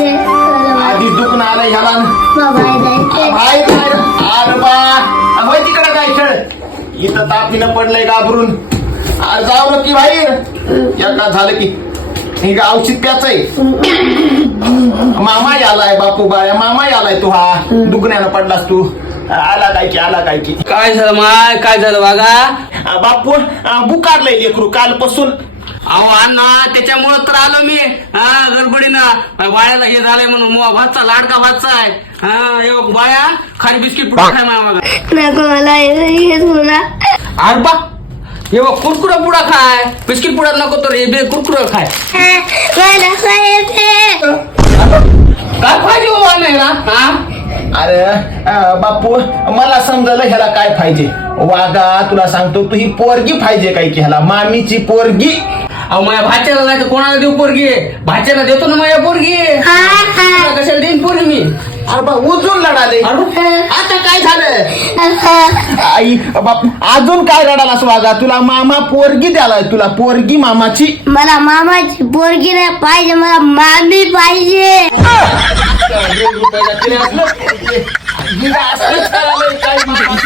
आधी दुखणं आलं ह्याला भाई काय अरे बा होय तिकडे काय खेळ इथं तापीनं पडलंय घाबरून अरे जाऊ नक्की बाहेर एका झालं की हे औषध प्याच आहे मामा यालाय बापू बाया मामा यालाय तू हा दुखण्यानं पडलास तू आला काय की काय झालं माय काय झालं बघा बापू बुकारलंय लेकरू कालपासून अहो अण्णा त्याच्यामुळे तर आलो मी गडबडीनं बाळ्याला हे झालंय म्हणून भातचा लाडका भातचा आहे बाया खाली बिस्किट पुडा खाय मला अरे बा हे बघ कुरकुरा पुडा खाय बिस्किट पुडा नको तर हे कुरकुरा खाय काय पाहिजे बाबा नाही ना अरे बापू मला समजलं ह्याला काय पाहिजे वागा तुला सांगतो तू ही पोरगी पाहिजे काय की ह्याला मामीची पोरगी अहो माझ्या भाच्याला नाही तर कोणाला देऊ पोरगी भाच्याला देतो ना माझ्या पोरगी कशाला देईन पोरगी मी अरे बा उजून लढाले आता काय झालं आई बापू अजून काय रडालास वागा तुला मामा पोरगी द्यालाय तुला पोरगी मामाची मला मामाची पोरगी नाही पाहिजे मला मामी पाहिजे काय